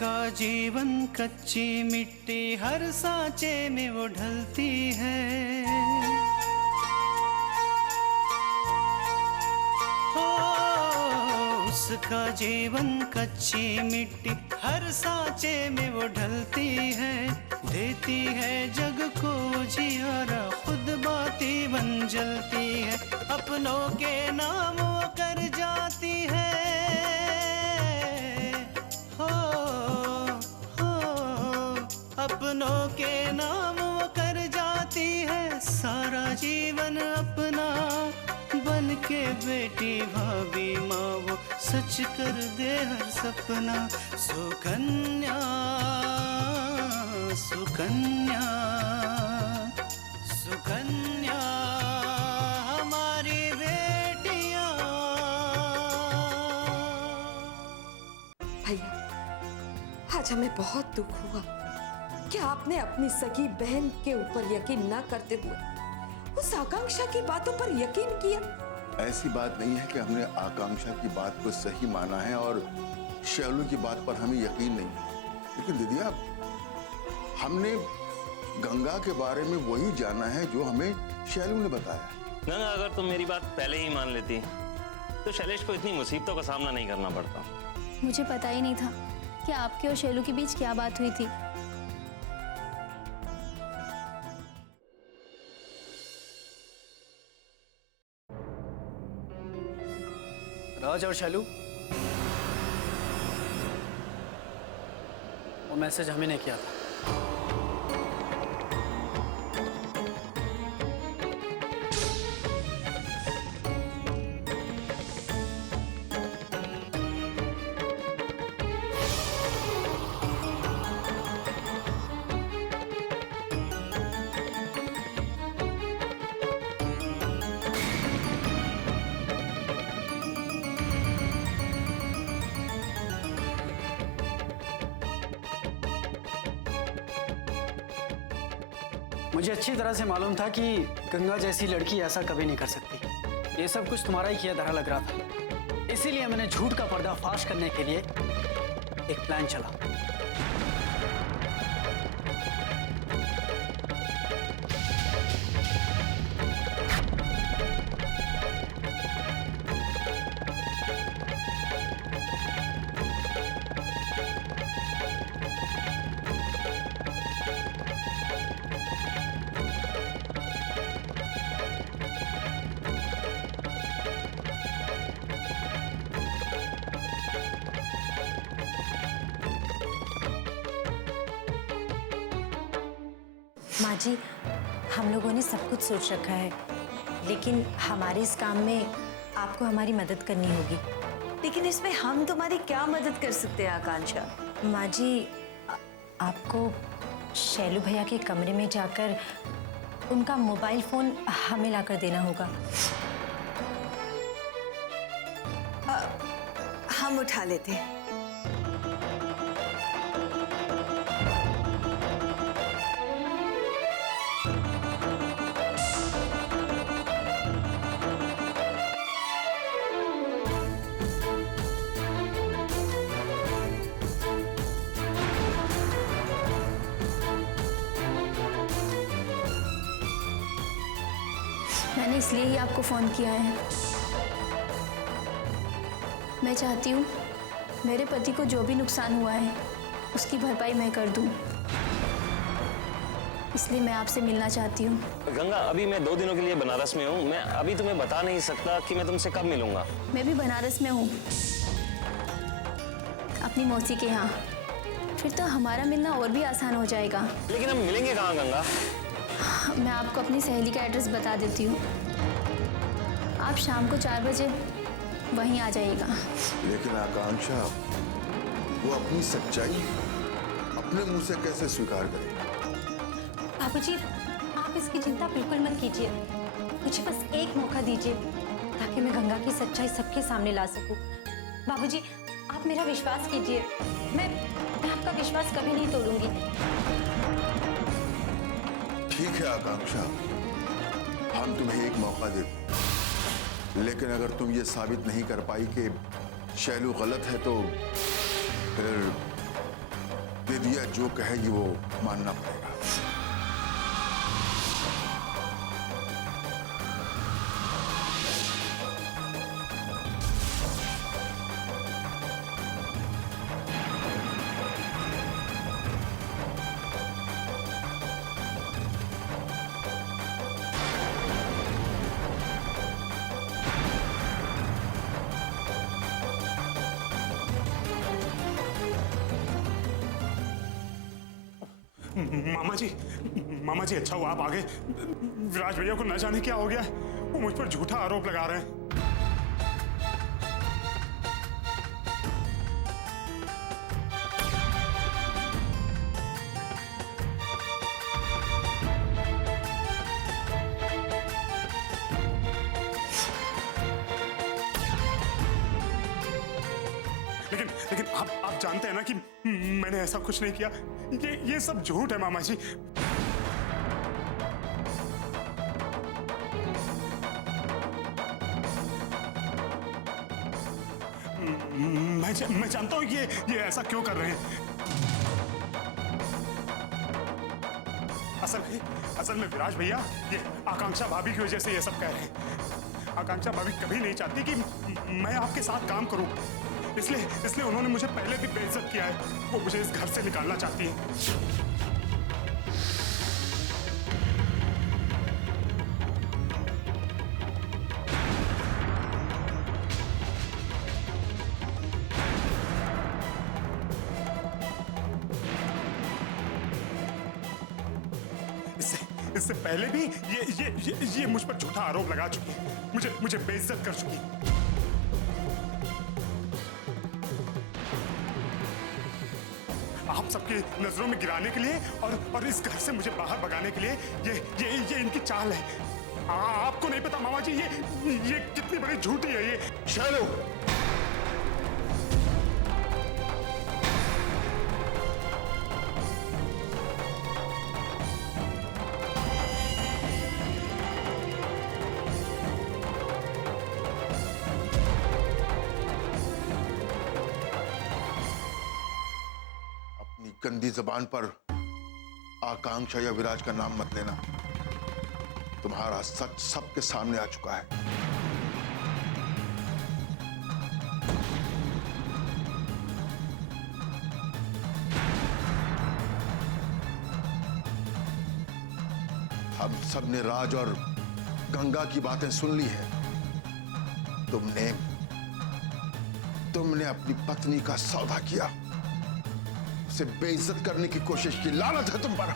उसका जीवन कच्ची मिट्टी हर सांचे में वो ढलती है। उसका जीवन कच्ची मिट्टी हर सांचे में वो ढलती है। देती है जग को जियारा, खुद बाती बन जलती है। अपनों के नाम वो कर जाती है। अपनों के नाम वो कर जाती है। सारा जीवन अपना बन के बेटी भाभी माँ वो सच कर दे हर सपना। सुकन्या सुकन्या सुकन्या हमारी बेटियां। भैया, आज हमें बहुत दुख हुआ कि आपने अपनी सगी बहन के ऊपर यकीन न करते हुए उस आकांक्षा की बातों पर यकीन किया। ऐसी बात नहीं है कि हमने आकांक्षा की बात को सही माना है और शैलू की बात पर हमें यकीन नहीं है। लेकिन दीदिया, हमने गंगा के बारे में वही जाना है जो हमें शैलू ने बताया। गंगा, अगर तुम मेरी बात पहले ही मान लेती तो शैलेश को इतनी मुसीबतों का सामना नहीं करना पड़ता। मुझे पता ही नहीं था कि आपके और शैलू के बीच क्या बात हुई थी। राज और शैलू, वो मैसेज हमें ने किया था। मुझे अच्छी तरह से मालूम था कि गंगा जैसी लड़की ऐसा कभी नहीं कर सकती। ये सब कुछ तुम्हारा ही किया तरह लग रहा था, इसीलिए मैंने झूठ का पर्दाफाश करने के लिए एक प्लान चला। माँ जी, हम लोगों ने सब कुछ सोच रखा है, लेकिन हमारे इस काम में आपको हमारी मदद करनी होगी। लेकिन इसमें हम तुम्हारी क्या मदद कर सकते हैं आकांक्षा? माँ जी, आपको शैलू भैया के कमरे में जाकर उनका मोबाइल फोन हमें लाकर देना होगा। हम उठा लेते हैं। मैंने इसलिए ही आपको फ़ोन किया है। मैं चाहती हूँ मेरे पति को जो भी नुकसान हुआ है उसकी भरपाई मैं कर दूँ, इसलिए मैं आपसे मिलना चाहती हूँ। गंगा, अभी मैं 2 दिनों के लिए बनारस में हूँ। मैं अभी तुम्हें बता नहीं सकता कि मैं तुमसे कब मिलूंगा। मैं भी बनारस में हूँ, अपनी मौसी के यहाँ। फिर तो हमारा मिलना और भी आसान हो जाएगा। लेकिन हम मिलेंगे कहाँ गंगा? मैं आपको अपनी सहेली का एड्रेस बता देती हूँ, आप शाम को 4 बजे वहीं आ जाइएगा। लेकिन आकांक्षा, वो अपनी सच्चाई अपने मुंह से कैसे स्वीकार करे? बाबूजी, आप इसकी चिंता बिल्कुल मत कीजिए। मुझे बस एक मौका दीजिए ताकि मैं गंगा की सच्चाई सबके सामने ला सकूं। बाबूजी, आप मेरा विश्वास कीजिए। मैं आपका विश्वास कभी नहीं तोड़ूंगी। ठीक है आकांक्षा, हम तुम्हें एक मौका देते, लेकिन अगर तुम ये साबित नहीं कर पाई कि शैलू गलत है तो दीदिया जो कहेगी वो मानना पड़ेगा। मामा जी अच्छा हुआ आप आ गए। विराज भैया को न जाने क्या हो गया है, वो मुझ पर झूठा आरोप लगा रहे हैं। लेकिन आप जानते हैं ना कि मैंने ऐसा कुछ नहीं किया। ये सब झूठ है मामा जी। मैं जानता हूं ये ऐसा क्यों कर रहे हैं। असल में विराज भैया ये आकांक्षा भाभी की वजह से ये सब कह रहे हैं। आकांक्षा भाभी कभी नहीं चाहती कि मैं आपके साथ काम करूं, इसलिए उन्होंने मुझे पहले भी बेइज्जत किया है। वो मुझे इस घर से निकालना चाहती है। इससे पहले भी ये मुझ पर झूठा आरोप लगा चुकी है, मुझे बेइज्जत कर चुकी है। आप सबकी नजरों में गिराने के लिए और इस घर से मुझे बाहर भगाने के लिए ये इनकी चाल है। आपको नहीं पता मामा जी ये कितनी बड़ी झूठी है ये। चलो गंदी जबान पर आकांक्षा या विराज का नाम मत लेना। तुम्हारा सच सबके सामने आ चुका है। हम सब ने राज और गंगा की बातें सुन ली है। तुमने अपनी पत्नी का सौदा किया, उसे बेइज्जत करने की कोशिश की। लानत है तुम पर।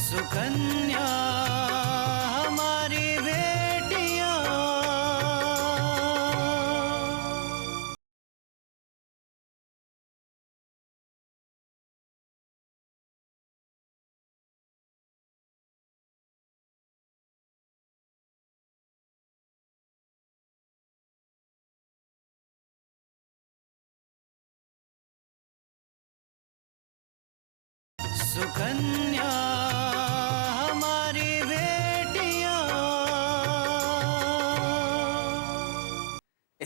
सुकन्या हमारी बेटियां। सुकन्या हमारी बेटियां।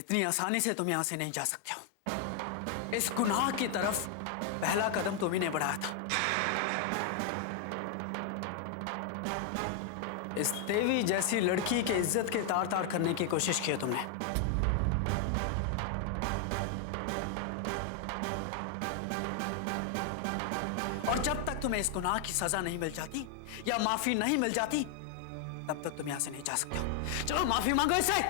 इतनी आसानी से तुम यहां से नहीं जा सकते हो। इस गुनाह की तरफ पहला कदम तुम ही ने बढ़ाया था। इस देवी जैसी लड़की के इज्जत के तार तार करने की कोशिश की है तुमने। और जब तक तुम्हें इस गुनाह की सजा नहीं मिल जाती या माफी नहीं मिल जाती, तब तक तुम यहां से नहीं जा सकते हो। चलो माफी मांगो इससे।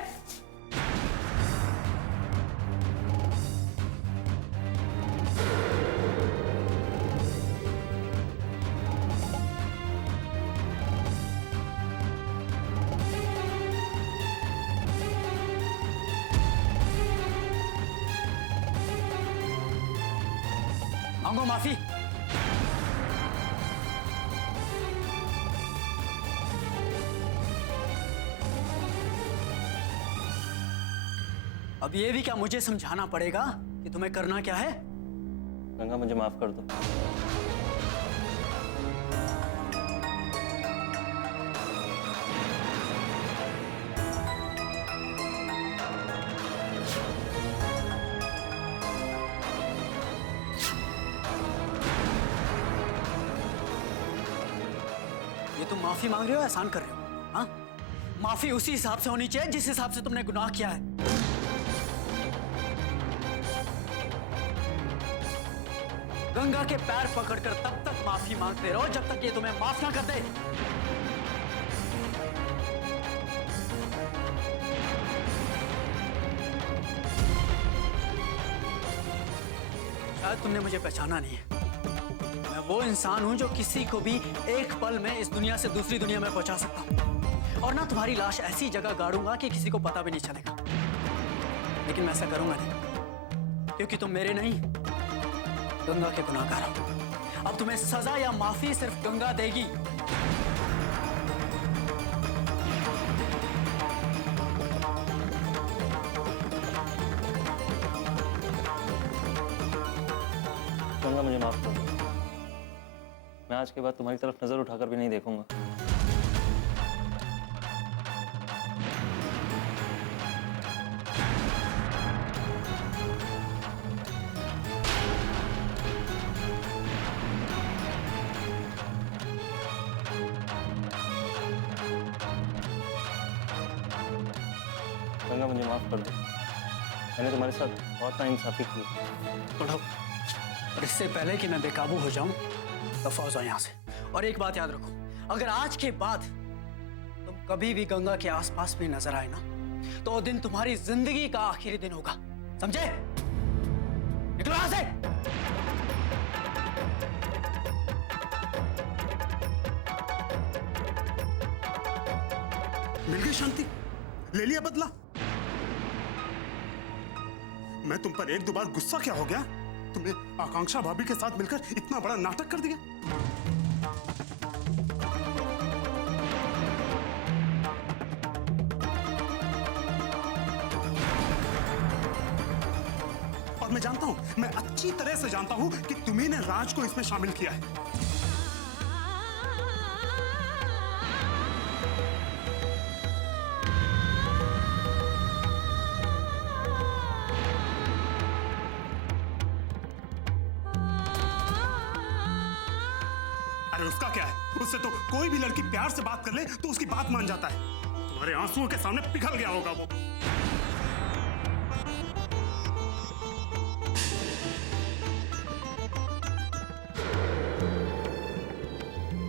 मांगो माफी। अब ये भी क्या मुझे समझाना पड़ेगा कि तुम्हें करना क्या है? गंगा मुझे माफ कर दो। ये तुम माफी मांग रहे हो, एहसान कर रहे हो? हाँ, माफी उसी हिसाब से होनी चाहिए जिस हिसाब से तुमने गुनाह किया है। गंगा के पैर पकड़कर तब तक माफी मांगते रहो जब तक ये तुम्हें माफ ना कर दे। शायद तुमने मुझे पहचाना नहीं है। मैं वो इंसान हूं जो किसी को भी एक पल में इस दुनिया से दूसरी दुनिया में पहुंचा सकता हूं। और ना तुम्हारी लाश ऐसी जगह गाड़ूंगा कि किसी को पता भी नहीं चलेगा। लेकिन मैं ऐसा करूंगा नहीं, क्योंकि तुम मेरे नहीं, गंगा के गुनाहगार हो। अब तुम्हें सजा या माफी सिर्फ गंगा देगी। गंगा मुझे माफ कर दो। मैं आज के बाद तुम्हारी तरफ नजर उठाकर भी नहीं देखूंगा। गंगा मुझे माफ कर दो। मैंने तुम्हारे साथ बहुत नाइंसाफी की। पढ़ो, और इससे पहले कि मैं बेकाबू हो जाऊं, दफा हो जाओ यहां से। और एक बात याद रखो, अगर आज के बाद तुम कभी भी गंगा के आसपास भी नजर आए ना, तो वो दिन तुम्हारी जिंदगी का आखिरी दिन होगा। समझे? निकलो यहां से। मिल गई शांति, ले लिया बदला। मैं तुम पर एक दो बार गुस्सा क्या हो गया? तुमने आकांक्षा भाभी के साथ मिलकर इतना बड़ा नाटक कर दिया। और मैं जानता हूं, मैं अच्छी तरह से जानता हूं कि तुम्ही ने राज को इसमें शामिल किया है। अरे उसका क्या है? उससे तो कोई भी लड़की प्यार से बात कर ले तो उसकी बात मान जाता है। तुम्हारे आंसुओं के सामने पिघल गया होगा वो।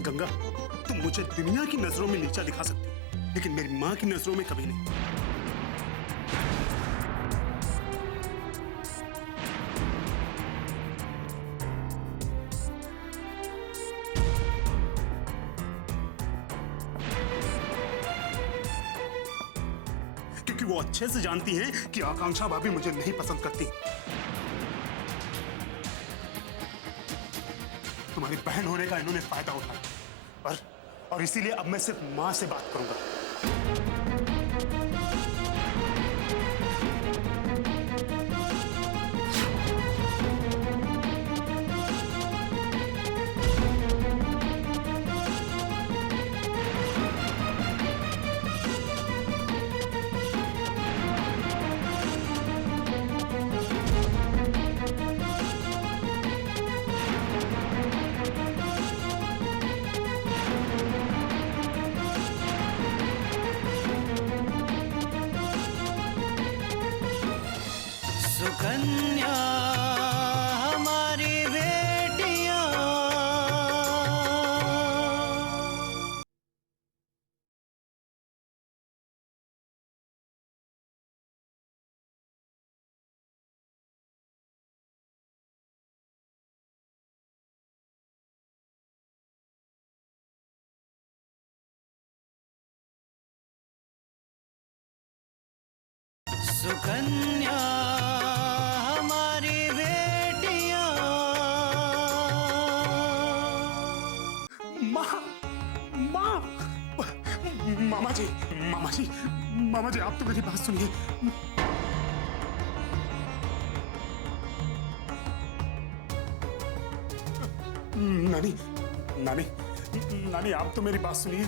गंगा, तुम मुझे दुनिया की नजरों में नीचा दिखा सकती हो, लेकिन मेरी मां की नजरों में कभी नहीं। क्योंकि वो अच्छे से जानती हैं कि आकांक्षा भाभी मुझे नहीं पसंद करती। तुम्हारी बहन होने का इन्होंने फायदा उठाया, और इसीलिए अब मैं सिर्फ मां से बात करूंगा। सुकन्या हमारी बेटियां। सुकन्या हमारी बेटियां। माँ, माँ, मामा जी, मामा जी, मामा जी, आप तो मेरी बात सुनिए। नानी, नानी, नानी, आप तो मेरी बात सुनिए।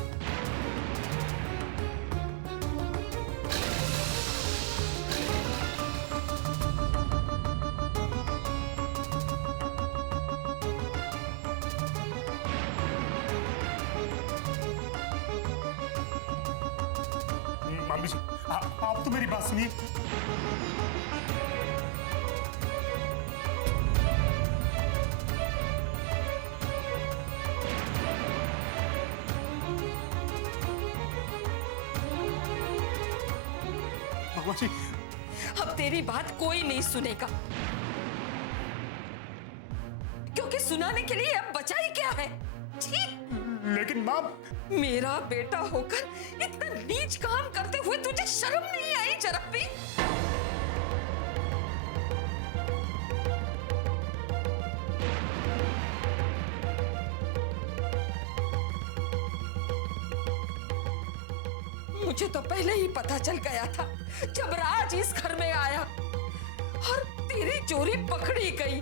मामी जी, आप तो मेरी बात सुनिए। मामा जी, अब तेरी बात कोई नहीं सुनेगा, क्योंकि सुनाने के लिए अब बचा ही क्या है। छी! लेकिन माँ, मेरा बेटा होकर इतना नीच काम करते हुए तुझे शर्म नहीं आई जरा भी? मुझे तो पहले ही पता चल गया था जब राज इस घर में आया और तेरी चोरी पकड़ी गई।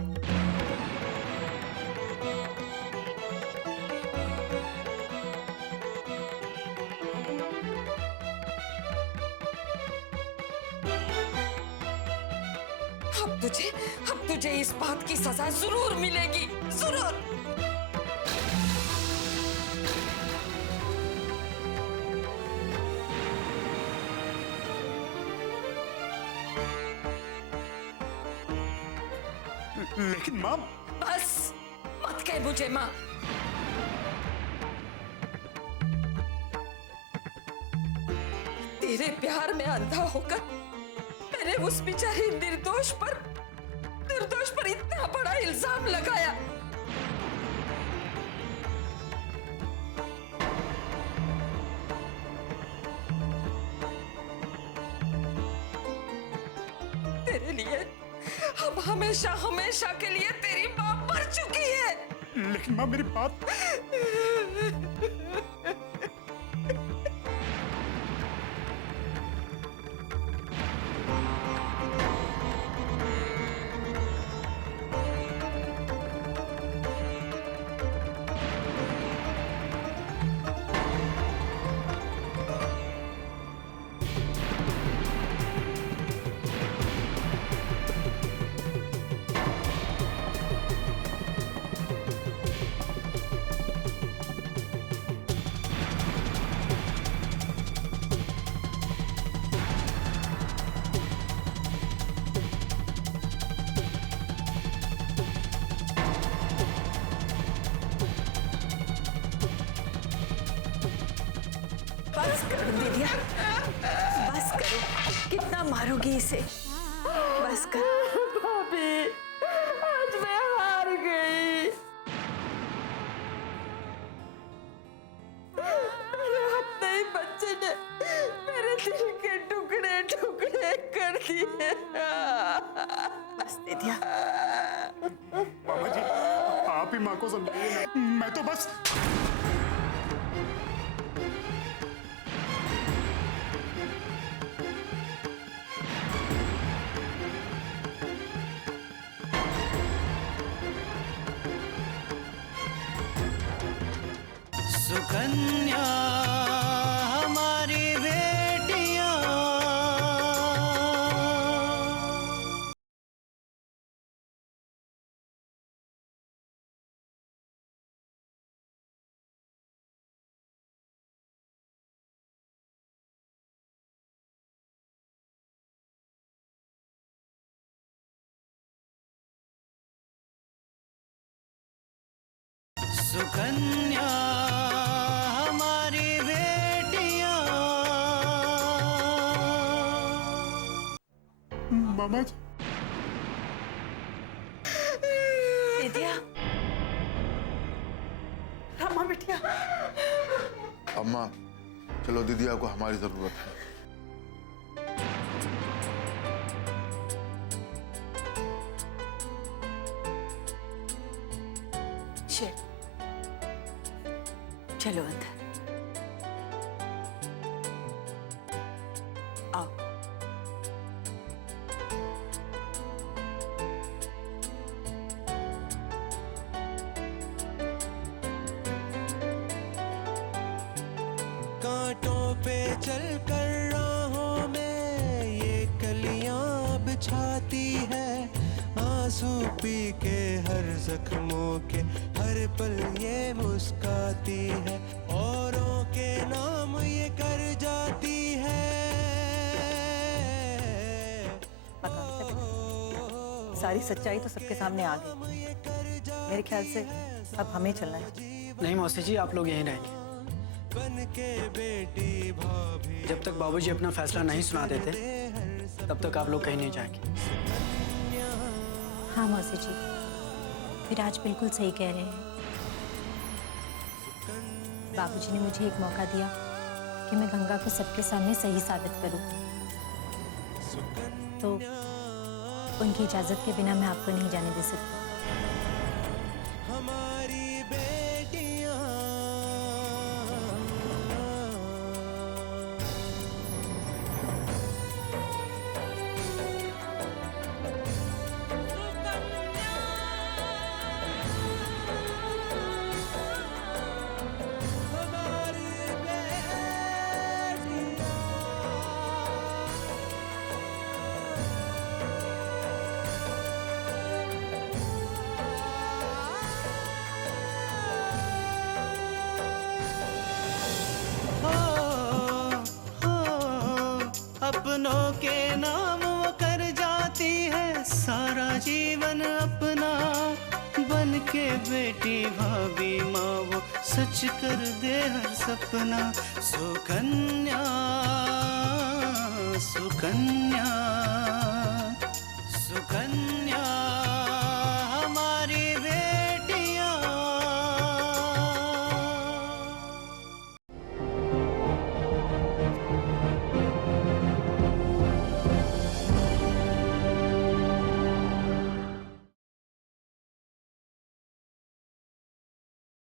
अब तुझे इस बात की सजा जरूर मिलेगी, जरूर। लेकिन माँ, बस मत कह मुझे माँ। तेरे प्यार में अंधा होकर मैंने उस बेचारी निर्दोष पर इतना बड़ा इल्जाम लगाया। तेरे लिए अब हमेशा हमेशा के लिए तेरी मां मर चुकी है। लेकिन माँ, मेरी बात। बस करो दीदिया, बस करो। कितना मारोगी इसे? बस करो। भाभी, आज मैं हार गई। मेरे अपने ही बच्चे ने मेरे दिल के टुकड़े टुकड़े कर दिए। बस दीदिया। मामा जी, आप ही माँ को समझाइए ना। मैं तो बस। सुकन्या सुकन्या हमारी बेटियां। मामा जी, दिदिया, रमा बिटिया, अम्मा चलो, दीदिया को हमारी जरूरत है। चलो अंदर आओ। कांटों पे चल कर राहों में ये कलियां बिछाती है, आंसू पी के हर जख्मों के हर पल ये मुस्काती है, औरों के नाम ये कर जाती है। सारी सच्चाई तो सबके सामने आ गई। मेरे ख्याल से अब हमें चलना है। नहीं मौसी जी, आप लोग यहीं रहेंगे। जब तक बाबूजी अपना फैसला नहीं सुना देते तब तक आप लोग कहीं नहीं जाएंगे। हाँ मौसी जी, विराज बिल्कुल सही कह रहे हैं। बाबूजी ने मुझे एक मौका दिया कि मैं गंगा को सबके सामने सही साबित करूं, तो उनकी इजाजत के बिना मैं आपको नहीं जाने दे सकती। अपनों के नाम वो कर जाती है सारा जीवन अपना, बन के बेटी भाभी माँ वो सच कर दे हर सपना। सुकन्या सुकन्या सुकन्या